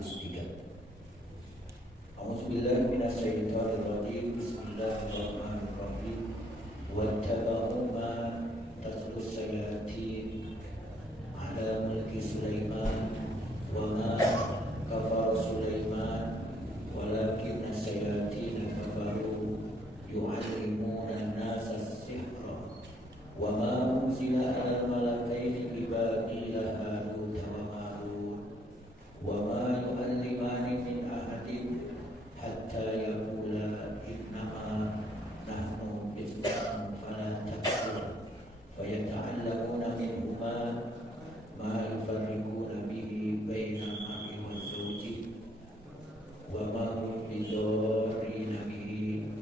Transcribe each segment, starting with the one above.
103. A'udzubillahi minasyaitonirrajim. Bismillahirrahmanirrahim. Wattaba'u ma tatlu syayatin ala mulki Sulaiman wa ma kafara Sulaiman walakinna syayatin kafaru yu'allimuna an-nasa as-sihra wa ma unzila 'alal malakaini bi Babila Harut wa Marut wa ma yu'allimani min ahadin hatta yaqula innama nahnu fitnatun fala takfur fayata'allamuna minhuma ma yufarriquna bihi baina al-mar'i wa zawji wa ma hum bidarrina bihi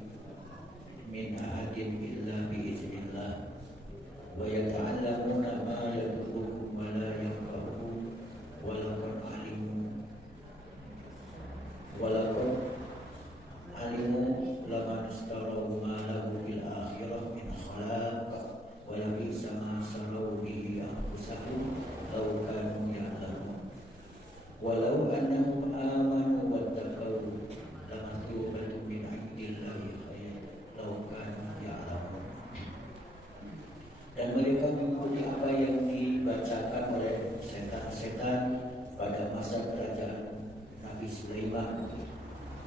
min ahadin illa bi'iznillah wa yata'allamuna ma yadurruhum wa la yanfa'uhum wa laqad alimu laman istarau ma lahu fil akhirah min khalaq wa labisa ma sarau bihi anfusahum law kanu ya'lamun walau annahum amanu wattaqaw lamathubatun min 'indillahi khairan law kanu ya'lamun. Dan mereka mengikuti apa yang dibacakan oleh setan-setan pada masa kerajaan Nabi Sulaiman.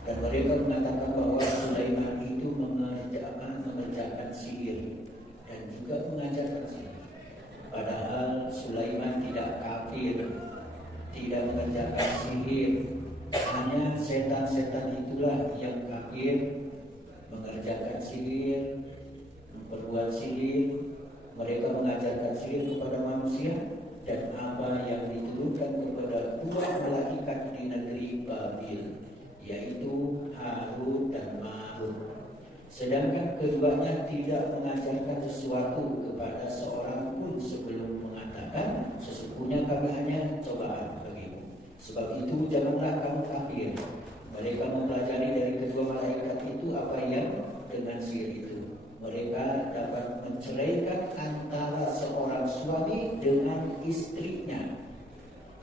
Dan mereka mengatakan bahwa Sulaiman itu mengerjakan sihir dan juga mengajarkan sihir. Padahal Sulaiman tidak kafir, tidak mengerjakan sihir. Hanya setan-setan itulah yang kafir, mengerjakan sihir, memperbuat sihir. Mereka mengajarkan sihir kepada manusia dan apa yang diturunkan kepada dua malaikat di negeri Babil, yaitu Harut dan Marut. Sedangkan keduanya tidak mengajarkan sesuatu kepada seorang pun sebelum mengatakan sesungguhnya kami hanya cobaan bagimu. Sebab itu janganlah kamu kafir. Mereka mempelajari dari kedua malaikat itu apa yang dengan sihir itu mereka dapat menceraikan antara seorang suami dengan istrinya.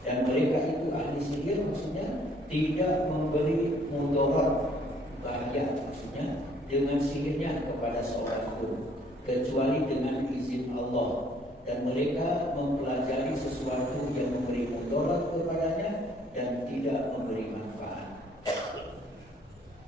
Dan mereka itu ahli sihir, maksudnya tidak memberi mudarat, bahaya maksudnya dengan sihirnya kepada seorang pun kecuali dengan izin Allah. Dan mereka mempelajari sesuatu yang memberi mudarat kepadanya dan tidak memberi manfaat.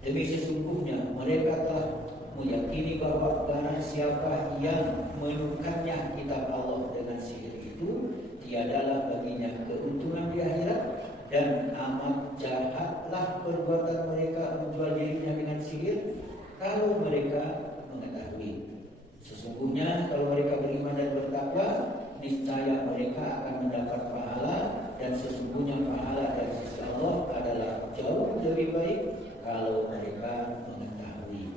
Demi sesungguhnya mereka telah meyakini bahwa barang siapa yang menukarnya kitab Allah dengan sihir itu tiadalah baginya keuntungan di akhirat, dan amat jahatlah perbuatan mereka menjual dirinya dengan sihir kalau mereka mengetahui. Sesungguhnya kalau mereka beriman dan bertakwa, niscaya mereka akan mendapat pahala, dan sesungguhnya pahala dari sisi Allah adalah jauh lebih baik kalau mereka mengetahui.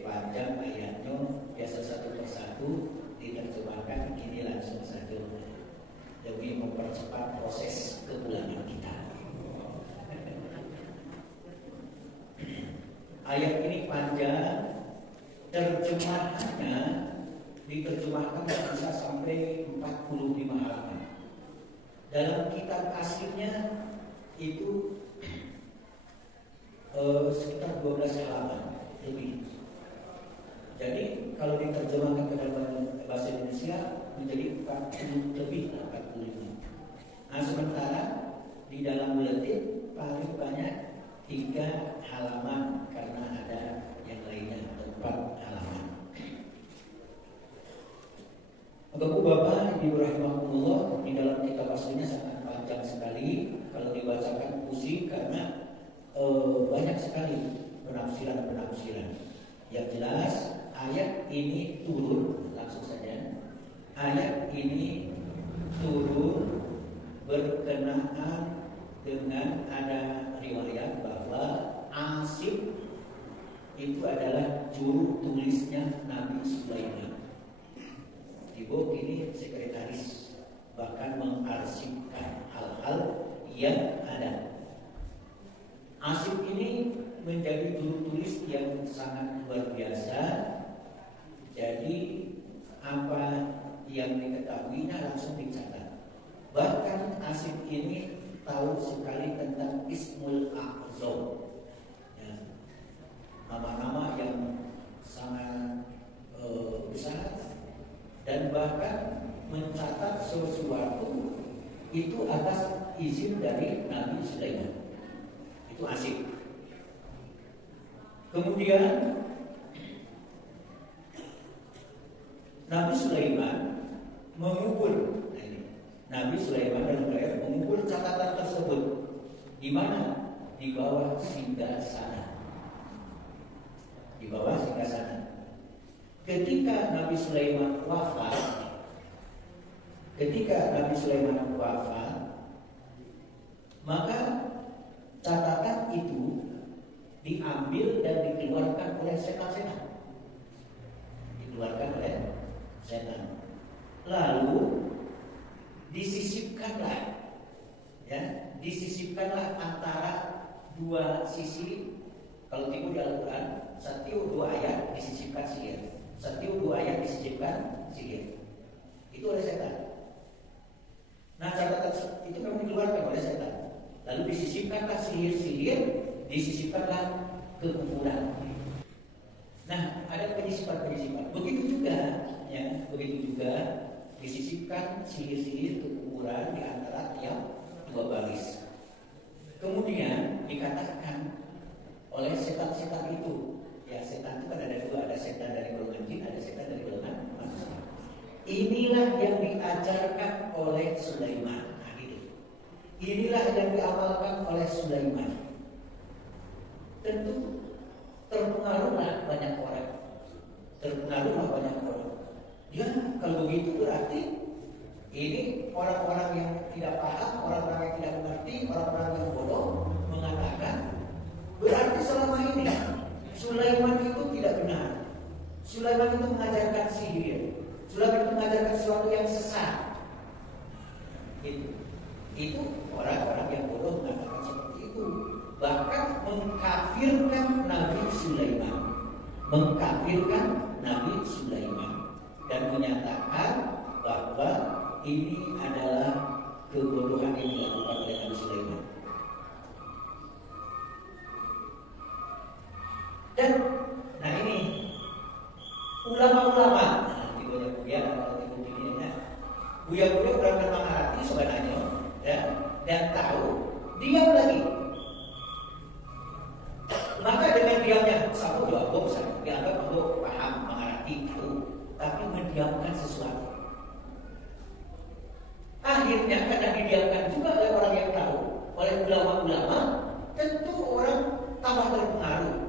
Panjang ayatnya, biasa satu persatu diterjemahkan, ini langsung saja demi mempercepat proses kepulangan kita. Ayat ini panjang, terjemahannya diterjemahkan bisa sampai 45 halaman. Dalam kitab aslinya itu sekitar 12 halaman lebih. Jadi kalau diterjemahkan ke dalam bahasa Indonesia menjadi 40 lebih, 45. Nah sementara di dalam buletin paling banyak 3 halaman karena ada yang lainnya 4 halaman. Bapak Ibu rahimahumullah, di dalam kitab aslinya sangat panjang sekali. Kalau dibacakan pusing karena banyak sekali penafsiran-penafsiran. Yang jelas ayat ini turun, langsung saja. Ayat ini turun berkenaan dengan ada riwayat bahwa Asif itu adalah juru tulisnya Nabi Sulaiman. Ibu ini sekretaris, bahkan mengarsipkan hal-hal yang ada. Asif ini menjadi juru tulis yang sangat luar biasa. Jadi apa yang diketahuinya langsung dicatat. Bahkan Asif ini tahu sekali tentang Ismul A'zam, ya, nama-nama yang sangat besar, dan bahkan mencatat sesuatu itu atas izin dari Nabi Sulaiman. Itu asik. Kemudian Nabi Sulaiman mengumpul. Nabi Sulaiman dalam ayat mengumpul catatan tersebut di mana? Di bawah singgasana. Di bawah singgasana. Ketika Nabi Sulaiman wafat, maka catatan itu diambil dan dikeluarkan oleh setan-setan. Dikeluarkan oleh setan. Lalu disisipkanlah, ya, disisipkanlah antara dua sisi. Kalau timbul di Al-Quran, setiap dua ayat disisipkan sihir, setiap dua ayat disisipkan sihir. Itu oleh setan. Nah, catatan itu memang dikeluarkan oleh setan. Lalu disisipkanlah sihir-sihir, disisipkanlah kekufuran. Nah, ada penyisipan-penyisipan. Begitu juga, ya, begitu juga disisipkan sihir-sihir kekufuran di antara tiap dua baris. Kemudian dikatakan oleh setan-setan itu, ya, setan itu kan ada dua, ada setan dari golongan jin, ada setan dari golongan manusia. Inilah yang diajarkan oleh Sulaiman. Nah, gitu. Inilah yang diamalkan oleh Sulaiman. Tentu terpengaruhlah banyak orang. Ya, kalau begitu berarti ini orang-orang yang tidak paham, orang-orang yang tidak mengerti, orang-orang yang bodoh mengatakan berarti selama ini Sulaiman itu tidak benar. Sulaiman itu mengajarkan sihir. Sulaiman itu mengajarkan sesuatu yang sesat. Itu orang-orang yang bodoh mengatakan seperti itu. Bahkan mengkafirkan Nabi Sulaiman, dan menyatakan bahwa ini adalah kebodohan yang dilakukan oleh Nabi Sulaiman. Dan nah ini ulama-ulama, Buya-buya berangkat menghati sebenarnya, ya, dan tahu diam lagi. Maka dengan diamnya, sapu jawab saya dianggap untuk paham, mengerti, tahu, tapi mendiamkan sesuatu. Akhirnya karena didiamkan juga oleh orang yang tahu, oleh ulama-ulama, tentu orang tambah terpengaruh.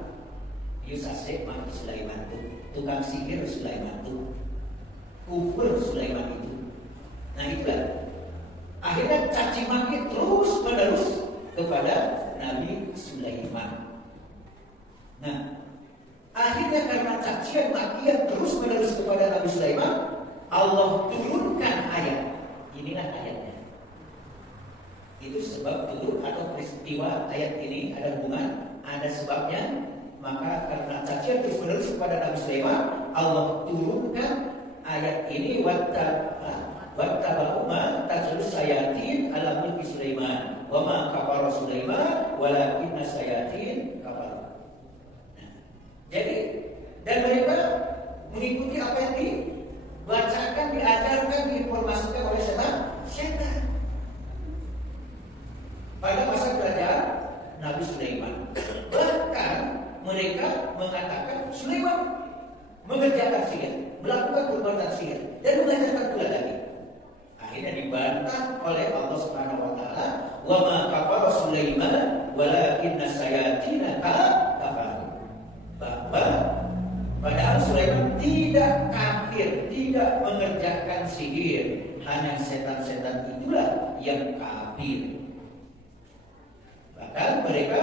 Yusasek mati Sulaiman itu, tukang sihir Sulaiman itu, kufur Sulaiman itu. Nah, itulah akhirnya caci maki terus menerus kepada Nabi Sulaiman. Nah, akhirnya karena cacian makian terus menerus kepada Nabi Sulaiman, Allah turunkan ayat. Inilah ayatnya. Itu sebab turun atau peristiwa ayat ini ada hubungan, ada sebabnya. Maka karena cacian terus menerus kepada Nabi Sulaiman, Allah turunkan ayat ini, wattaba'u ma tatlu sayatin ala mulki Sulaiman wa ma kafara Sulaiman walakinna sayatin kafaru. Jadi, dan mereka mengikuti apa yang dibacakan, diajarkan, diinformasikan oleh setan pada masa kerajaan Nabi Sulaiman. Bahkan mereka mengatakan Sulaiman mengerjakan sihir, melakukan perbuatan sihir, dan mengajarkan pula lagi. Akhirnya dibantah oleh Allah Subhanahu wa taala, "Wa ma kafara Sulaiman walakinna sayatina kafaru." Bahwa padahal Sulaiman tidak kafir, tidak mengerjakan sihir, hanya setan-setan itulah yang kafir. Bahkan mereka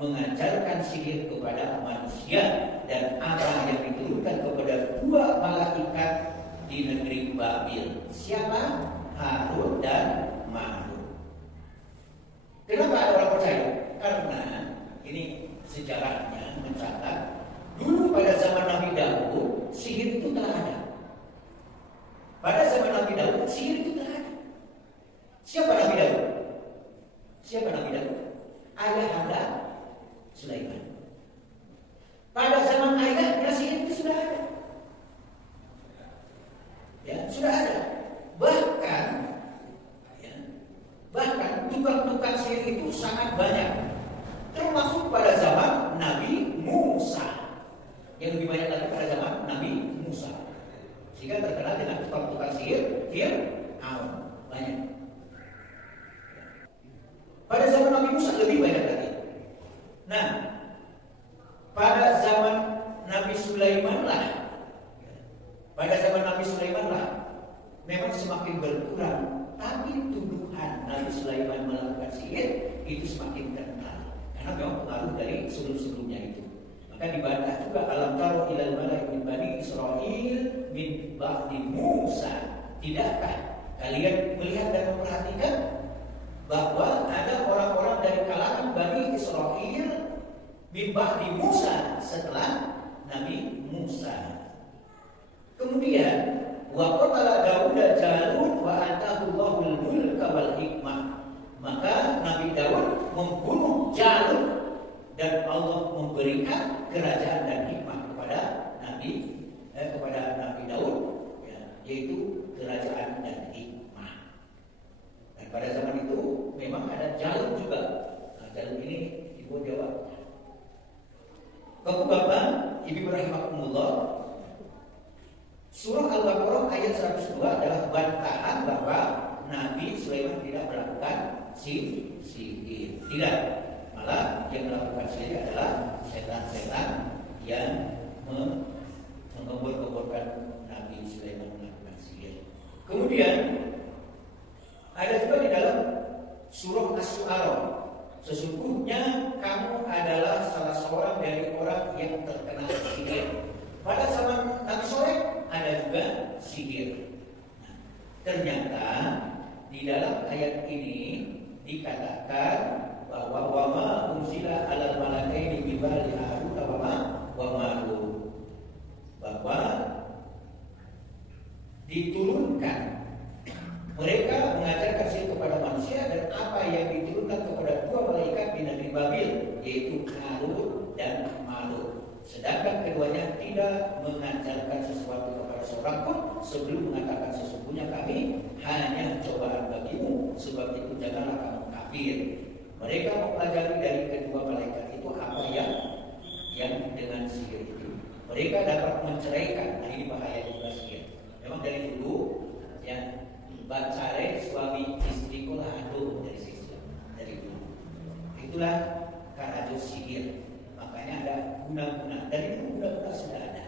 mengajarkan sihir kepada manusia, dan apa yang diturunkan kepada dua malaikat di negeri Babil. Siapa? Harut dan Marut. Kenapa ada orang percaya? Karena ini sejarahnya mencatat dulu pada zaman Nabi Daud sihir itu telah ada. Pada zaman Nabi Daud sihir itu telah ada. Siapa Nabi Daud? Siapa Nabi Daud? Ayahanda Sulaiman. Pada zaman ayahnya sihir itu sudah ada. Ya, sudah ada. Bahkan tukang-tukang sihir itu sangat banyak. Termasuk pada zaman Nabi Musa. Yang lebih banyak lagi pada zaman Nabi Musa. Sehingga terkenal dengan tukang-tukang sihir Fir'aun. Banyak. Pada zaman Nabi Musa lebih banyak lagi. Nah, pada zaman Nabi Sulaiman lah, memang semakin berkurang. Tapi tuduhan Nabi Sulaiman melakukan sihir itu semakin kental. Karena memang pengaruh dari sebelum-sebelumnya itu. Maka dibantah juga alam taro ilal malaik min bani Israil min ba'di Musa. Tidakkah kalian melihat dan memperhatikan bahwa ada orang-orang dari kalangan Bani Israil min ba'di Musa setelah Nabi Musa. Kemudian wa qatala Daud Jalut wa atahu Allahul mulka wal hikmah. Maka Nabi Daud membunuh Jalut dan Allah memberikan kerajaan dan hikmah kepada Nabi Daud, ya, yaitu kerajaan dan hikmah. Dan pada zaman itu memang ada Jalut juga. Nah, Jalut ini ibu Jawa. Bapak-bapak, ibu rahimakumullah, surah Al-Baqarah ayat 102 adalah bantahan bahwa Nabi Sulaiman tidak melakukan sihir. Tidak. Malah yang melakukan sihir adalah setan-setan yang menggembor-gemborkan Nabi Sulaiman melakukan sihir. Kemudian ada juga di dalam surah Asy-Syu'ara, sesungguhnya kamu adalah salah seorang dari orang yang terkena sihir. Pada zaman Nabi Soleh ada juga sihir. Nah, ternyata di dalam ayat ini dikatakan bahwa wama unzila alal malakaini bi bali Harut wa Marut, bahwa diturunkan mereka mengajarkan sihir kepada manusia dan apa yang diturunkan kepada dua malaikat di negeri Babil, yaitu Harut dan Marut. Sedangkan keduanya tidak mengajarkan sesuatu kepada seorang pun sebelum mengatakan sesungguhnya kami hanya cobaan bagimu, sebab itu janganlah kamu kafir. Mereka mempelajari dari kedua malaikat itu apa yang dengan sihir itu. Mereka dapat menceraikan. Nah, ini bahaya juga sihir. Memang dari dulu ya, bacare suami istri kolah ado dari sisi dari dulu. Itulah karajo sihir. Makanya ada guna-guna. Dan itu guna-guna sudah ada.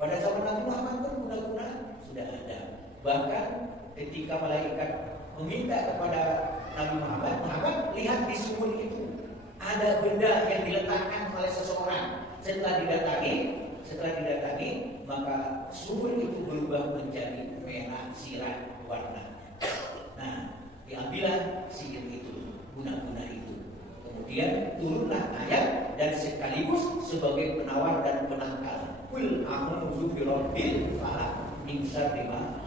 Pada zaman Nabi Muhammad pun guna-guna sudah ada. Bahkan ketika malaikat meminta kepada Nabi Muhammad, lihat di sumur itu ada benda yang diletakkan oleh seseorang. Setelah didatangi, maka sumur itu berubah menjadi merah sirah warna. Nah, diambillah sihir itu, guna-guna itu. Kemudian turunlah ayat dan sekaligus sebagai penawar dan penangkal. Qul a'udzu birabbil falaq min syarri ma.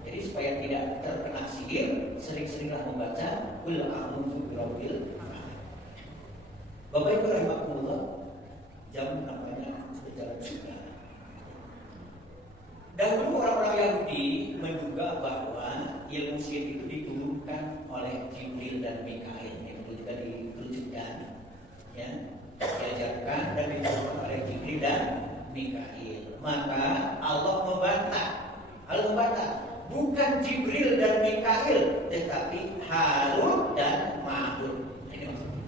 Jadi supaya tidak terkena sihir, sering-seringlah membaca Qul a'udzu birabbil falaq. Bapak Ibu rahimakumullah, jam nampaknya berjalan juga. Dahulu orang-orang Yahudi menduga bahwa ilmu sihir itu diturunkan oleh Jibril dan Mikail, yang itu juga dikerucutkan, ya, diajarkan dan diturunkan oleh Jibril dan Mikail. Maka Allah membantah, bukan Jibril dan Mikail, tetapi Harut dan Marut. Ini maksudnya.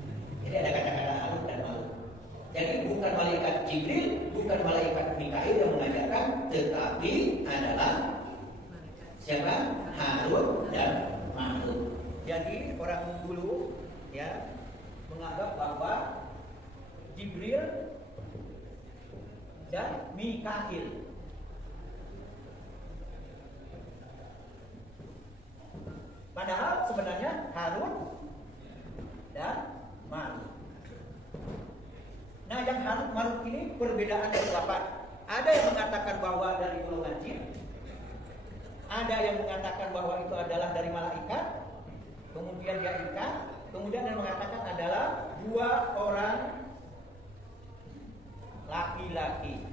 Jadi ada kata-kata Harut dan Marut. Jadi bukan malaikat Jibril, bukan malaikat Mikail yang mengajarkan, tetapi adalah siapa? Harut dan Marut. Jadi orang dulu ya menganggap bahwa Jibril dan Mikail. Padahal sebenarnya Harut dan Marut. Nah, yang Harut Marut ini perbedaan pendapat. Ada yang mengatakan bahwa dari golongan jin, ada yang mengatakan bahwa itu adalah dari malaikat, kemudian dia ikat, kemudian yang mengatakan adalah 2 orang laki-laki.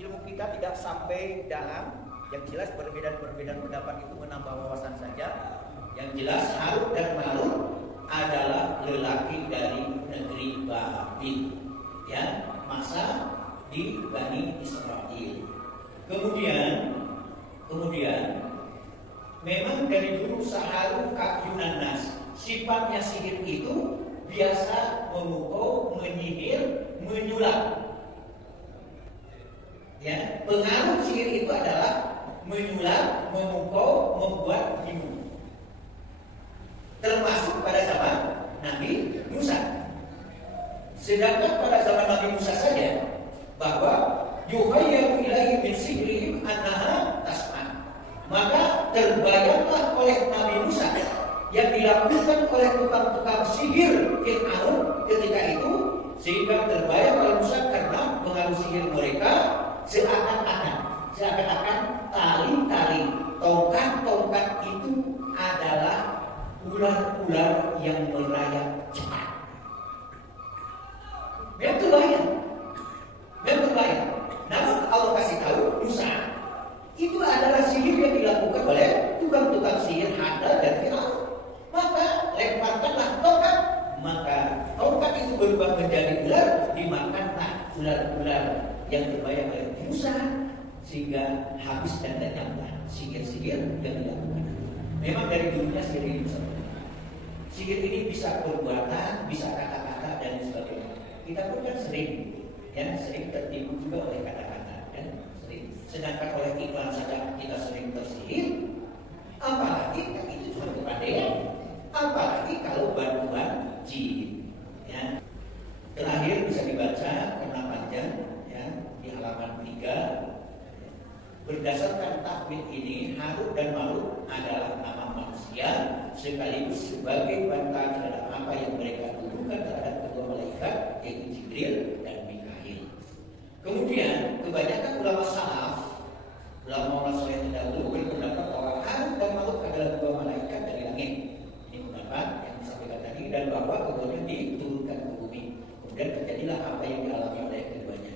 Ilmu kita tidak sampai dalam, yang jelas perbedaan pendapat itu menambah wawasan saja. Yang jelas Harut dan Marut adalah lelaki dari negeri Babil, ya, masa di Bani Israel. Kemudian memang dari dulu Saharu Kayunan Nas, sifatnya sihir itu biasa memukau, menyihir, menyulap. Ya, pengaruh sihir itu adalah menyulap, memukau, membuat bingung. Termasuk pada zaman Nabi Musa. Sedangkan pada zaman Nabi Musa saja, bahwa yuhayyaru ilaihi min sihrihim annaha tasma. Maka terbayanglah oleh Nabi Musa yang dilakukan oleh tukang-tukang sihir Fir'aun ketika itu, sehingga terbayang oleh Musa karena pengaruh sihir mereka seakan-akan tali-tali tongkat-tongkat itu adalah ular-ular yang merayap cepat. Memang terbayang. Namun Allah kasih tahu Musa, itu adalah sihir yang dilakukan oleh tukang-tukang sihir Hadad dan Firaun. Maka lemparkanlah tongkat, maka tongkat itu berubah menjadi ular, dimakanlah ular-ular yang terbayang oleh Musa, sehingga habis dan lenyaplah sihir-sihir yang dilakukan. Memang dari dulunya sihir ini bisa. Sihir ini bisa perbuatan, bisa kata-kata dan sebagainya. Kita pun kan sering tertipu juga oleh kata-kata, kan? Sering. Sedangkan oleh iklan saja kita sering tersihir. Apalagi kan itu cuma kepandaian. Apalagi kalau bantuan jin. Ya. Terakhir bisa dibaca karena panjang, ya, di halaman 3. Berdasarkan takwil ini, Harut dan Marut adalah nama manusia sekaligus sebagai bantahan terhadap apa yang mereka tuduhkan terhadap kedua malaikat, yaitu Jibril dan Mikail. Kemudian kebanyakan ulama salaf, ulama saleh terdahulu berpendapat bahwa Harut dan Marut adalah dua malaikat dari langit. Ini pendapat yang disampaikan tadi, dan bahwa kemudian diturunkan ke bumi. Kemudian terjadilah apa yang dialami oleh keduanya.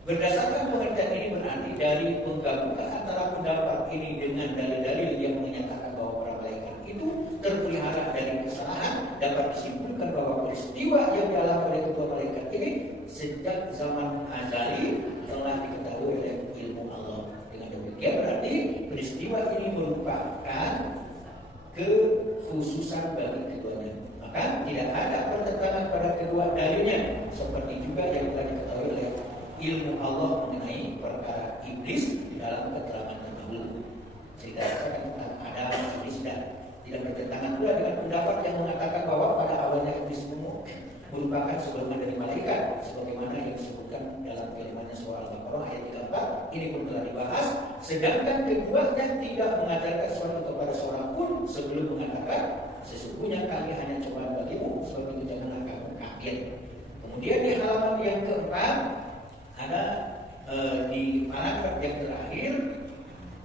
Berdasarkan pengertian ini berarti dari penggabungan antara pendapat ini dengan dalil-dalil yang menyatakan bahwa para malaikat itu terpelihara dari kesalahan, dapat disimpulkan bahwa peristiwa yang dialami oleh kedua malaikat ini sejak zaman azali telah diketahui oleh ilmu Allah. Dengan demikian berarti peristiwa ini merupakan kekhususan bagi keduanya. Maka tidak ada pertentangan pada kedua dalilnya, seperti juga yang telah diketahui oleh ilmu Allah mengenai perkara iblis dalam keterangan terdahulu. Sehingga ada iblis dan tidak bertentangan pula dengan pendapat yang mengatakan bahwa pada awalnya iblis merupakan sebelumnya dari malaikat, sebagaimana yang disebutkan dalam firman-Nya surah Al-Baqarah ayat 34. Ini pun telah dibahas. Sedangkan keduanya tidak mengajarkan sesuatu kepada seorang pun sebelum mengatakan sesungguhnya kami hanya cobaan bagimu, sebab itu janganlah kamu kafir. Kemudian di halaman yang keempat ada di paragraf yang terakhir,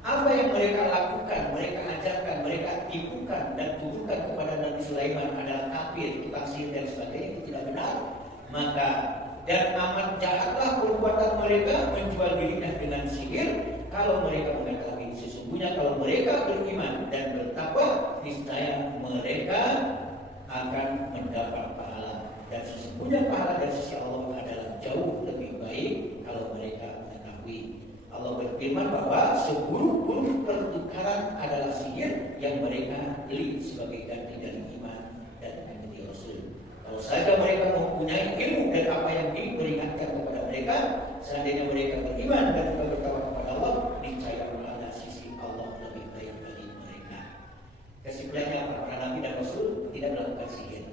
apa yang mereka lakukan, mereka ajarkan, mereka tipukan dan tuduhkan kepada Nabi Sulaiman adalah kafir, tukang sihir dan sebagainya, itu tidak benar. Maka dan amat jahatlah perbuatan mereka menjual dirinya dengan sihir. Kalau mereka mengetahui sesungguhnya kalau mereka beriman dan bertakwa, niscaya mereka akan mendapat pahala, dan sesungguhnya pahala dari sisi Allah adalah jauh lebih baik kalau mereka mengetahui. Allah berfirman bahwa seburuk-buruk pertukaran adalah sihir yang mereka beli sebagai ganti dari iman dan mengikuti Rasul. Kalau saja mereka mempunyai ilmu dan apa yang diperingatkan kepada mereka, seandainya mereka beriman dan juga bertakwa kepada Allah, niscaya pahala sisi Allah lebih baik bagi mereka. Kesimpulannya, para Nabi dan Rasul tidak melakukan sihir.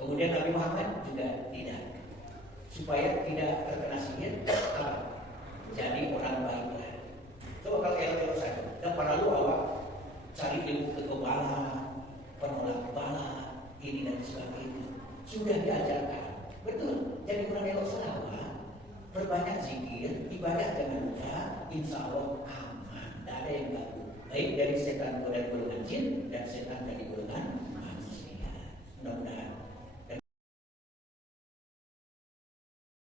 Kemudian Nabi Muhammad juga tidak. Supaya tidak terkena sihir, jadi orang baiklah. Coba kalau elok-elok saja, dan para lu awak cari ilmu kekebalan, penolak bala, ini dan sebagainya. Sudah diajarkan, betul. Jadi orang elok selawat, berbanyak zikir, ibadah jangan lupa, insya Allah aman, tidak ada yang ganggu. Baik dari setan dan golongan jin dan setan